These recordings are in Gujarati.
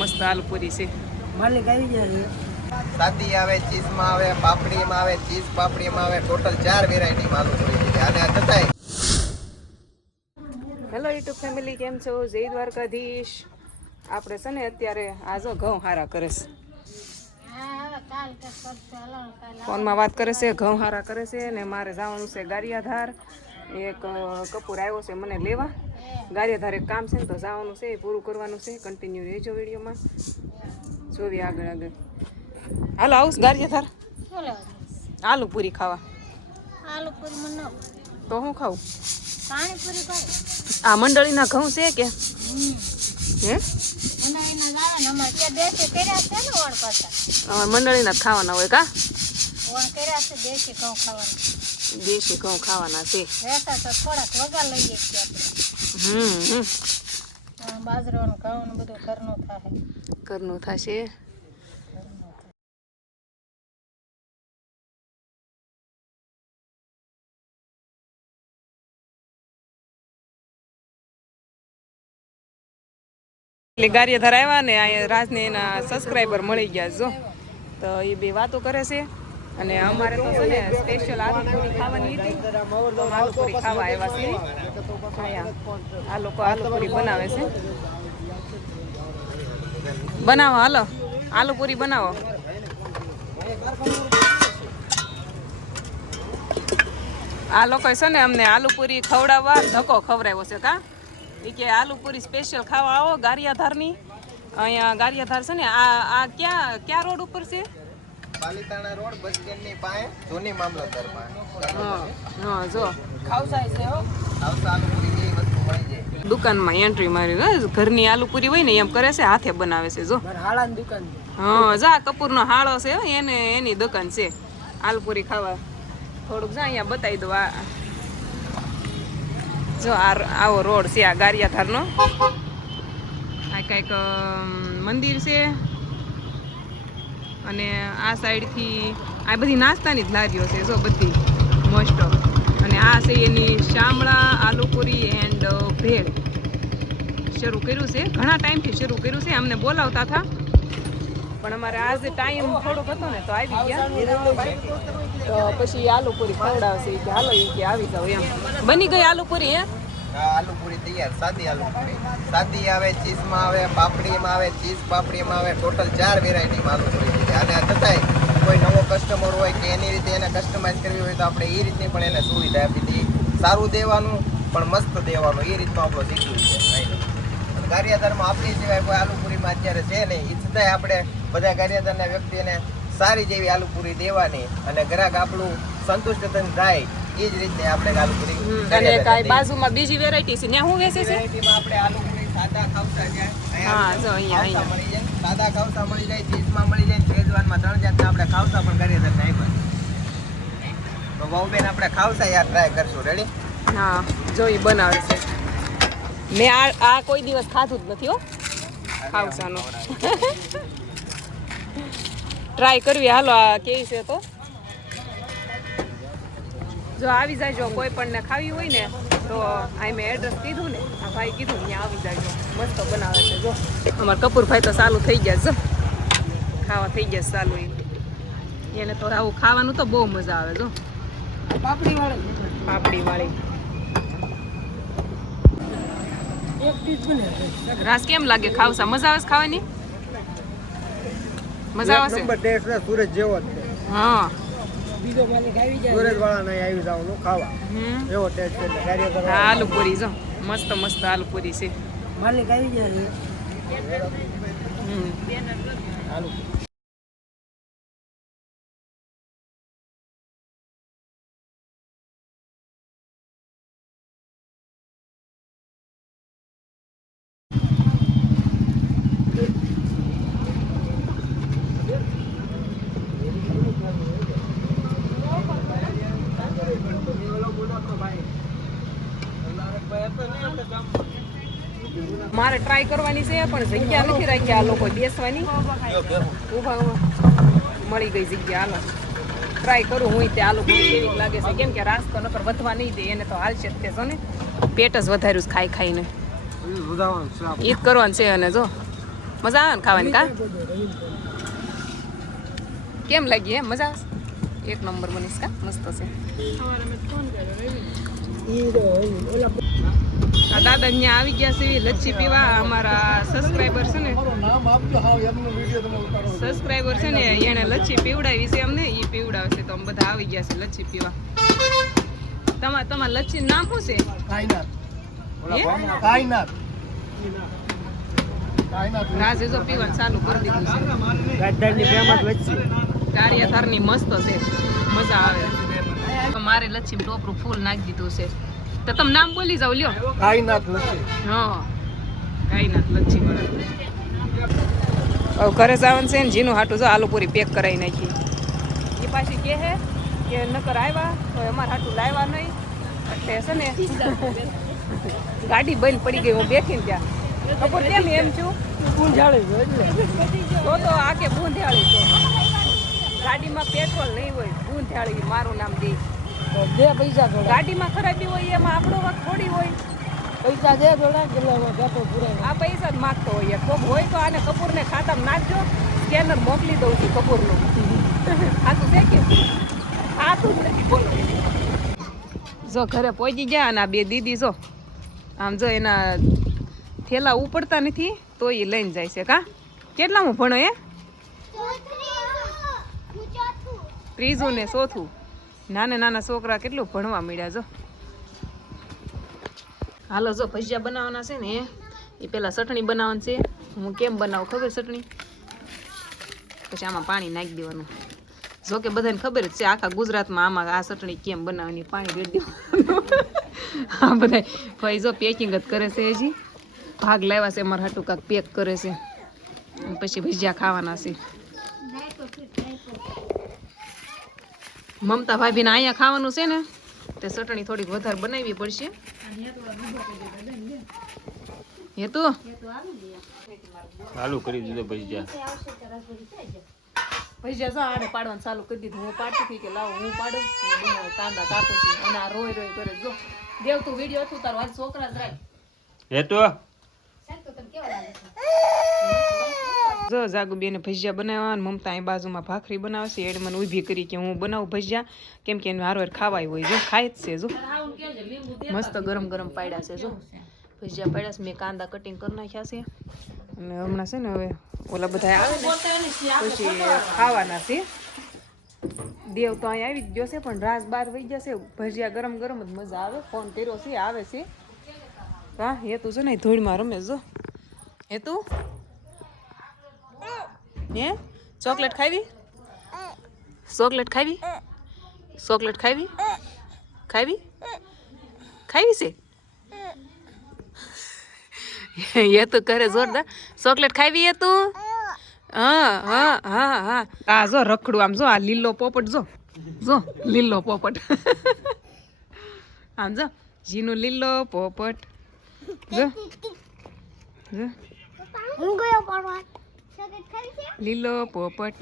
મસ્ત આલુપુરી છે. માલિક આવી જાય. સાદી આવે, ચીઝમાં આવે, પાપડીમાં આવે, ચીઝ પાપડીમાં આવે, ટોટલ 4 વેરાયટીમાં આલુપુરી છે. અને આ છતાંય હેલો યુટ્યુબ ફેમિલી, કેમ છો? જય દ્વારકાધીશ. આપણે છે ને અત્યારે આ જો ઘઉં હારા કરે છે, ફોનમાં વાત કરે છે, ઘઉં હારા કરે છે. ને મારે જવાનું છે ગારિયાધાર. એક કપૂર આવ્યો છે મને લેવા. ગારિયાધાર એક કામ છે ને તો જવાનું છે, પૂરું કરવાનું છે. કન્ટિન્યુ રહેજો વિડીયોમાં, જોવી આગળ આગળ. હાલો આવું ગારિયાધાર આલુપુરી ખાવા. તો હું ખાવું? આ મંડળીના ઘઉં છે કે હે? મંડળીના જ ખાવાના હોય કા? દેશી ઘઉં ખાવાના છે. બાજરાનું ઘઉં બધું ઘરનું થશે. એટલે ગારિયાધાર આવ્યા ને અહીંયા રાજને એના સબસ્ક્રાઈબર મળી ગયા જો, તો એ બે વાતો કરે છે. અને અમારે તો છે ને સ્પેશિયલ આલુપુરી ખાવાની હતી, તો આલુપુરી ખાવા આવ્યા છે. આ લોકો આલુપુરી બનાવે છે. બનાવો, હાલો આલુપુરી બનાવો. આ લોકો છે ને અમને આલુપુરી ખવડાવવા ધક્કો ખવડાવ્યો છે કા? એ કે આલુપુરી સ્પેશિયલ ખાવા આવો ગારિયાધારની. અહીંયા ગારિયાધાર છે ને આ ક્યાં રોડ ઉપર છે? પાલીતાણા રોડ, બસ સ્ટેન્ડની પાસે, જૂની મામલતદાર પાસે. હા જો ખાવસા છે હો. ખાવસા આલુપુરી જેવી વસ્તુ મળી જાય. દુકાનમાં એન્ટ્રી મારી, ઘરની આલુપુરી હોય ને એમ કરે છે, હાથે બનાવે છે જો. હાળાની દુકાન. હા જા કપૂરનો હાળો છે, એની દુકાન છે આલુપુરી ખાવા. થોડુંક જા અહીંયા બતાવી દો. આ જો આવો રોડ છે આ ગારિયાધારનો. આ કંઈક મંદિર છે. અને આ સાઈડથી આ બધી નાસ્તાની જ લારીઓ છે જો, બધી મોસ્ટ ઓફ. અને આ છે એની શામળા આલુપુરી એન્ડ ભેળ. શરૂ કર્યું છે, ઘણા ટાઈમથી શરૂ કર્યું છે. અમને બોલાવતા હતા પણ અમારે આજે ટાઈમ થોડોક હતો ને તો આવી ગયા. તો પછી આલુપુરી ખવડાવશે કે હાલો, એ કે આવી જાવ એમ. બની ગઈ આલુપુરી? હે આલુપુરી તૈયાર. સાદી આલુપુરી. સાદી આવે, ચીઝમાં આવે, પાપડીમાં આવે, ચીઝ પાપડીમાં આવે, ટોટલ 4 વેરાયટીમાં આલુપુરી છે. અને આ છતાંય કોઈ નવો કસ્ટમર હોય કે એની રીતે એને કસ્ટમાઇઝ કરવી હોય તો આપણે એ રીતની પણ એને સુવિધા આપી દઈએ. સારું દેવાનું પણ મસ્ત દેવાનું, એ રીતનું આપણું શીખ્યું છે. ગારિયાધારમાં આપણી સિવાય કોઈ આલુપુરીમાં અત્યારે છે નહીં. એ છતાંય આપણે બધા ગારિયાધારના વ્યક્તિને સારી જેવી આલુપુરી દેવાની અને ગ્રાહક આપણું સંતુષ્ટ થઈને જાય એ જ રીતે આપણે આલુપુરી. અને કાઈ બાજુમાં બીજી વેરાયટી છે ને, હું વેચે છે? વેરાયટીમાં આપણે આલુપુરી સાદા ખાવસા છે. હા જો અહીંયા મળી જાય, સાદા ખાવસા મળી જાય, ચીઝમાં મળી જાય, શેઝવાનમાં 3 જાતના આપણે ખાવસા પણ ગારિયાધારના આપ્યા. તો બહુબેન આપણે ખાવસા યાર ટ્રાય કરશું. રેડી? હા જો એ બનાવે છે. મેં આ કોઈ દિવસ ખાધું જ નથી હો ખાવસાનો. ટ્રાય કરવી હાલો. આ કેવી છે તો જો આવી જાયજો. કોઈ પણ ને ખાવી હોય ને તો આ મેં એડ્રેસ કીધું ને, આ ભાઈ કીધું ત્યાં આવી જાયજો. મસ્ત બનાવે છે જો. અમારા કપૂરભાઈ તો ચાલુ થઈ ગયા જો, ખાવા થઈ ગયા ચાલુ. એને તો આવું ખાવાનું તો બહુ મજા આવે જો. પાપડી વાળી રાસ કેમ લાગે ખાવસા? મજા આવે ખાવાની? મજા આવે છે. સુરત જેવો જ. હા બીજો માલિક આવી જાય. સુરત વાળા નહીં આવી જવાનું ખાવા, એવો ટેસ્ટ છે. ગારિયાધાર આલુપુરી જો મસ્ત મસ્ત આલુપુરી છે. માલિક આવી જાય. મારે ટ્રાય કરવાની છે પણ જગ્યા નથી રાખી આ લોકો બેસવાની. ઊભા મળી ગઈ જગ્યા. હાલો ટ્રાય કરું હું તે. આ લોકો કેવી લાગે છે, કેમ કે રાસ્તો નકર વધવા નહીં દે. એને તો હાલશે જ તે છો ને, પેટ જ વધાર્યું ખાઈ ખાઈને. એ જ કરવાનું છે. અને જો મજા આવે ને ખાવાની કા કેમ લાગી હે મજા આવે એક નંબર બનીશ કા મસ્ત છે આ દાદા અહીંયા આવી ગયા છે લચ્છી પીવા અમારા સબસ્ક્રાઇબર છે ને સબસ્ક્રાઇબર છે ને એને લચ્છી પીવડાવી છે અમને એ પીવડાવે છે તો અમે બધા આવી ગયા છે લચ્છી પીવા તમારા લચ્છી નામ શું છે રાજે જો પીવાનું ચાલુ કરી દીધું છે કાર્યધારની મસ્ત છે મજા આવે મારે લચ્છી ટોપરું ફૂલ નાખી દીધું છે તો તમે નામ બોલી જાવ લ્યો કાઈનાથ લચ્છી હા કાઈનાથ લચ્છી હવે ઘરે જવાનું છે ને જીનું હાટું જો આલુ પૂરી પેક કરાવી નાખી એ પાછી કહે હે કે નકર આવ્યા તો અમારે હાટું લાવ્યા નહીં એટલે છે ને ગાડી બંધ પડી ગઈ હું બેઠીને ત્યાં ખબર કેમ એમ છું તો આકે બુંધિયાળી છો ગાડીમાં પેટ્રોલ નહીં હોય બુંધિયાળી મારું નામ દે દે પૈસા થોડા ગાડીમાં ખરાબી હોય એમાં આપણો વખત થોડી હોય પૈસા દે થોડા કેટલા પેટ્રોલ પુરાય આ પૈસા જ માગતો હોય કોક હોય તો આને કપૂરને ખાતામાં નાખજો સ્કેનર મોકલી દઉં છું કપૂરનું ખાતું છે કે ખાતું જ નથી બોલો જો ઘરે પહોંચી ગયા અને આ બે દીદી જો આમ જો એના થેલા ઉપડતા નથી તો એ લઈને જાય છે કા કેટલામાં ભણો એ ત્રીજું ને ચોથું નાના નાના છોકરા કેટલું ભણવા મળ્યા જો હાલો જો ભજીયા બનાવવાના છે ને એ પેલા ચટણી બનાવવાની છે હું કેમ બનાવું ખબર ચટણી પછી આમાં પાણી નાખી દેવાનું જો કે બધાને ખબર જ છે આખા ગુજરાતમાં આમાં આ ચટણી કેમ બનાવવાની પાણી રેડી દેવાનું હા બધા ભાઈ જો પેકિંગ જ કરે છે હજી ભાગ લાવ્યા છે અમારા હાટું કાંક પેક કરે છે પછી ભજીયા ખાવાના છે મમતા ભાભીને અહીંયા ખાવાનું છે ને તે ચટણી થોડીક વધારે બનાવવી પડશે હેતુ ચાલુ કરી દીધો ભજીયા ભજીયા જો આને પાડવાનું ચાલુ કરી દીધું હું પાડતી હતી કે લાવો હું પાડું કાંદા કાપું છું અને આ રોય રોય કરે જો દેવ તું વિડીયો હતું તારો આજ છોકરા જ રાખ એ તો જો જાગુબેને ભજીયા બનાવ્યા અને મમતા અહીં બાજુમાં ભાખરી બનાવે છે એડ મને ઊભી કરી કે હું બનાવું ભજીયા કેમ કે એને હારો ખાવાય હોય જો ખાય જ છે જો મસ્ત ગરમ ગરમ પાડ્યા છે જો ભજીયા પાડ્યા છે મેં કાંદા કટિંગ કરી નાખ્યા છે અને હમણાં છે ને હવે ઓલા બધા આવે ને પછી ખાવાના છે દેવ તો અહીં આવી જ ગયો છે પણ રાસ બાર વહી જશે ભજીયા ગરમ ગરમ જ મજા આવે ફોન કર્યો છે આવે છે હા હેતુ છે ને ધૂળમાં રમે જો હેતુ હે ચોકલેટ ખાવી ચોકલેટ ખાવી ચોકલેટ ખાવી ખાવી ખાવી છે એ તો કરે જોરદાર ચોકલેટ ખાવી એ તું હા હા હા હા આ જો રખડું આમ જો આ લીલો પોપટ જો લીલો પોપટ આમ જો જીનું લીલો પોપટ જો જો હું ગયો પડવા લીલો પોપટ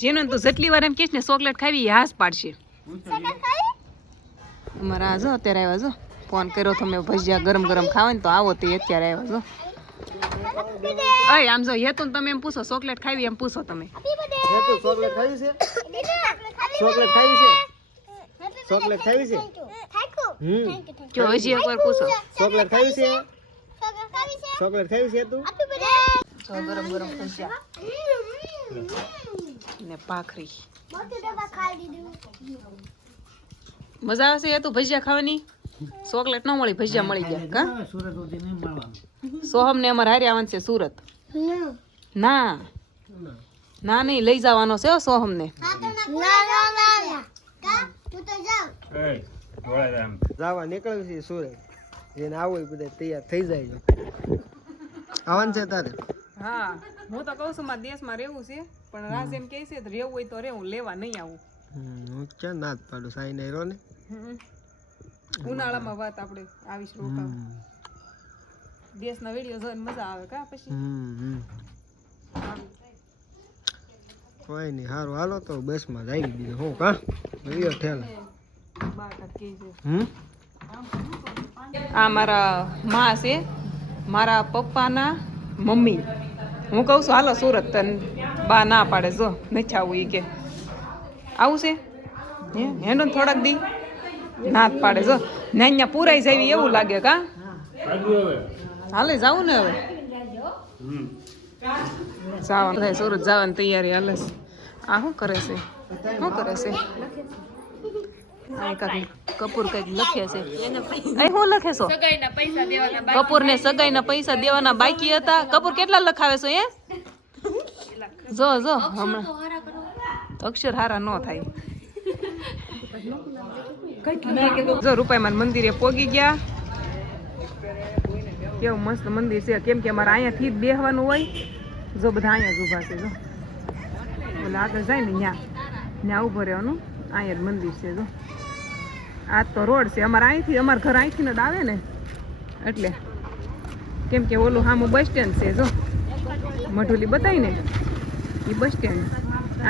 જેનો તું જેટલી વાર એમ કહીશ ને ચોકલેટ ખાવી એ હાથ પાડશે અમારા આ જો અત્યારે આવ્યા જો ફોન કર્યો તમે ભજીયા ગરમ ગરમ ખાવા ને તો આવો તે અત્યારે આવ્યા જો અય આમ જો હેતું તમે એમ પૂછો ચોકલેટ ખાવી એમ પૂછો તમે ચોકલેટ ખાવી છે ચોકલેટ ખાવી છે ચોકલેટ ખાવી છે જો હજી એકવાર પૂછો ચોકલેટ ખાવી છે ચોકલેટ ખાવી છે તું જો ગરમ ગરમ ભજીયા ને ભાખરી મજા આવશે એ તો ભજીયા ખાવાની ચોકલેટ ન મળી ભજીયા મળી ગયા કા સોહમ ને અમારે હારે આવવાનું છે સુરત ના ના નહીં લઈ જવાનો છે સોહમ ને જવા નીકળ્યું છે સુરત જેને આવું બધા તૈયાર થઈ જાય આવવાનું છે તારે હા હું તો કહું છું મારા દેશમાં રહેવું છે પણ રાજ એમ કહે છે તો રહેવું હોય તો રહેવું લેવા નહીં આવું હું ક્યાં ના જ પાડું સાઈ નહીં રહો ને ઉનાળામાં વાત આપણે આવીશ રોકાવ દેશના વિડીયો જોઈને મજા આવે કા પછી કોઈ નહીં સારું હાલો તો બસમાં જ આવી બીજું હું કા વિડીયો ઠેલ આ મારા માં છે મારા પપ્પાના મમ્મી. હું કહું છું હાલો સુરત, તને બા ના પાડે, જો નથી આવું એ કે આવું છે હે હેંડો ને થોડાક દી ના જ પાડે, જો નાન્યા પૂરાઈ જાય એવું લાગે કા. હાલે જાવું ને હવે જવાનું થાય, સુરત જવાની તૈયારી હાલે છે. આ શું કરે છે, શું કરે છે? આ કાંઈક કપૂર કંઈક લખે છે. અહીં શું લખે છો? કપૂર ને સગાઈના પૈસા દેવાના બાકી હતા. કપૂર કેટલા લખાવે છો એ? જો હમણાં અક્ષર હારા ન થાય. જો રૂપાઈમાન મંદિરે પોગી ગયા. કેવું મસ્ત મંદિર છે, કેમ કે અમારે અહીંયાથી જ બેહવાનું હોય. જો બધા અહીંયા જ ઊભા છે, જો ઓલા આગળ જાય ને ત્યાં ઊભો રહેવાનું. અહીંયા જ મંદિર છે. જો આ તો રોડ છે અમારે અહીંથી, અમારા ઘર અહીંથી જ આવે ને એટલે, કેમ કે ઓલું સામું બસ સ્ટેન્ડ છે. જો મઢુલી બતાવી ને એ બસ સ્ટેન્ડ,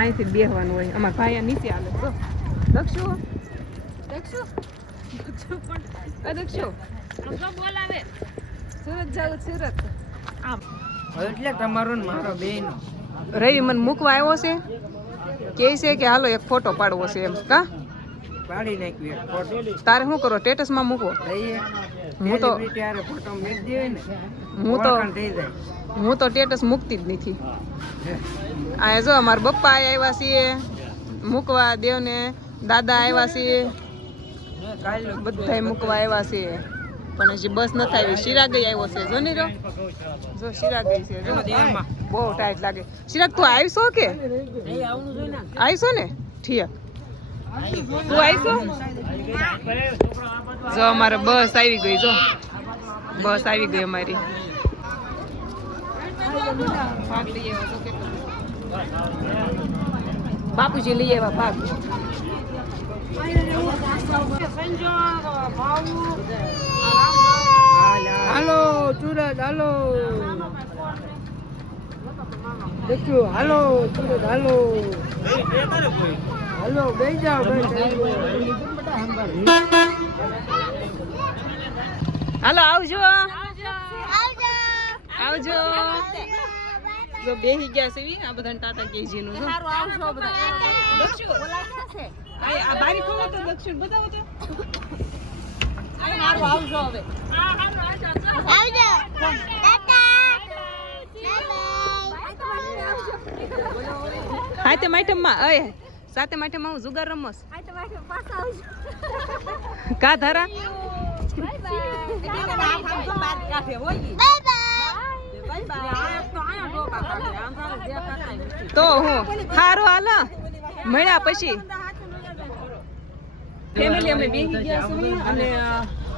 અહીંથી જ બેહવાનું હોય. અમારા ભાઈ નીચે આવે. જો દક્ષુ બોલાવે સુરત જાવું, સુરત આમ એટલે તમારો ને મારો બેનો રવિ મને મૂકવા આવ્યો છે, કે છે કે હાલો એક ફોટો પાડવો છે એમ. કા પાડી નાખવી એક ફોટો. તારે શું કરો, સ્ટેટસમાં મૂકવો? લઈએ હું તો ત્યારે ફોટો મૂકી દેવી ને હું થઈ જાય. તો સ્ટેટસ મૂકતી જ નથી. આ જો અમારા પપ્પા આવ્યા છીએ મૂકવા, દેવને દાદા આવ્યા છીએ, બધા મૂકવા આવ્યા છીએ, પણ હજી બસ નથી આવી. શિરાગઈ આવ્યો છે, જો નહીં જો શિરાગઈ છે, જો બહુ ટાઈટ લાગે. શિરાગ તું આવીશો કે આવીશો ને? ઠીક તું આવીશો? જો અમારે બસ આવી ગઈ, જો બસ આવી ગઈ અમારી. બાપુજી લઈ આવ્યા ભાગ. હાલો સુરત, હાલો દેખ્યું, હાલો સુરત, હાલો હાલો બેસી જાઓ. હાલો આવજો, આવજો. જો બેહી ગયા છે આ બધા ટાટા કેજી નું. આ બારી ખોલો તો દક્ષિણ બતાવો તો. આવજો હવે. હાથે માઠમમાં અય સાથે માઠમમાં હું જુગાર રમસ કા ધારા. તો હું હારું હાલ મળ્યા પછી ફેમિલી અમે બેસી ગયા છીએ અને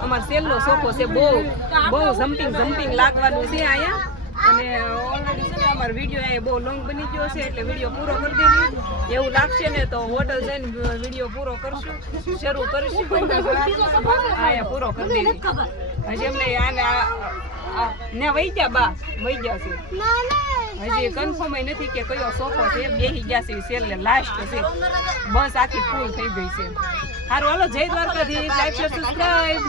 અમાર સેલનો સોફો છે. બહુ જમ્પિંગ લાગવાનું છે અહીંયા. અને ઓલરેડી છે ને અમારો વિડીયો અહીંયા બહુ લોંગ બની ગયો છે, એટલે વિડીયો પૂરો કરી દેવી. એવું લાગશે ને તો હોટલ જઈને વિડીયો પૂરો કરશું, શરૂ કરીશું. અહીંયા પૂરો કરી દેવી. હજી અમને ને વહી ગયા બા વહી ગયા છે. હજી કન્ફર્મ નથી કે કયો સોફો છે. બેસી ગયા છે સેલ ને લાસ્ટ છે. બસ આખી ફૂલ થઈ ગઈ છે. સારું હાલો, જય દ્વારકાધીશ. Like share subscribe.